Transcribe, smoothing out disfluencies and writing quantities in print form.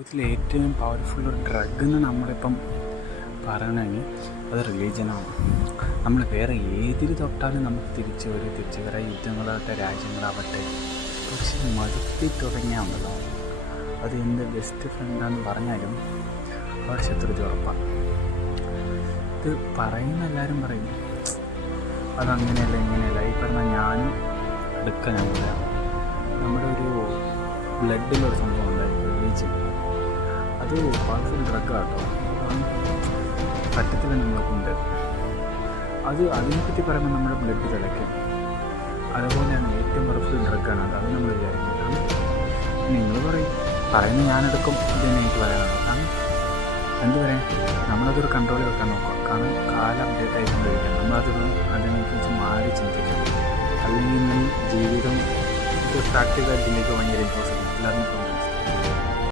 ഇതിൽ ഏറ്റവും പവർഫുൾ ഒരു ഡ്രഗ് എന്ന് നമ്മളിപ്പം പറയണമെങ്കിൽ അത് റിലീജിയനാണ്. നമ്മൾ വേറെ ഏതിൽ തൊട്ടാലും നമുക്ക് തിരിച്ച് വരാം, യുദ്ധങ്ങളാവട്ടെ രാജ്യങ്ങളാവട്ടെ. പക്ഷെ മതത്തിൽ തുടങ്ങിയാൽ ഉണ്ടല്ലോ, അത് എൻ്റെ ബെസ്റ്റ് ഫ്രണ്ടാന്ന് പറഞ്ഞാലും അവിടെ ശത്രുത ഉറപ്പാണ്. ഇത് പറയുന്ന എല്ലാവരും പറയും അതങ്ങനെയല്ല ഇങ്ങനെയല്ല. ഈ പറഞ്ഞാൽ ഞാനും എടുക്കാൻ നമ്മുടെ ഒരു ബ്ലഡിലൊരു സംഭവം ഉണ്ടായി, റിലീജിയൻ. അത് പവർഫുൾ ഡ്രഗാട്ടോ, പറ്റത്തില്ല നമ്മളെ കൊണ്ട്. അതിനെപ്പറ്റി പറയുമ്പോൾ നമ്മുടെ ബ്ലഡ് തിളയ്ക്കും. അതുപോലെയാണ് ഏറ്റവും പവർഫുൾ ഡ്രഗാണ് അത് നമ്മൾ വിചാരിക്കുന്നത്. നിങ്ങൾ പറയുന്നത് ഞാനെടുക്കും, ഇതന്നെ എനിക്ക് പറയാനുള്ളത്. കാരണം എന്ത് പറയാൻ, നമ്മളതൊരു കൺട്രോളിൽ വെക്കാൻ നോക്കാം. കാരണം കാലം അപ്ഡേറ്റ് ആയിക്കൊണ്ടിരിക്കുകയാണ്. അതിനെക്കുറിച്ച് മാറി ചിന്തിക്കണം. അല്ലെങ്കിൽ ജീവിതം പ്രാക്ടിക്കൽ ചിന്തിക്കുക ഭയങ്കര ഇമ്പോസിബിൾ. എല്ലാവരും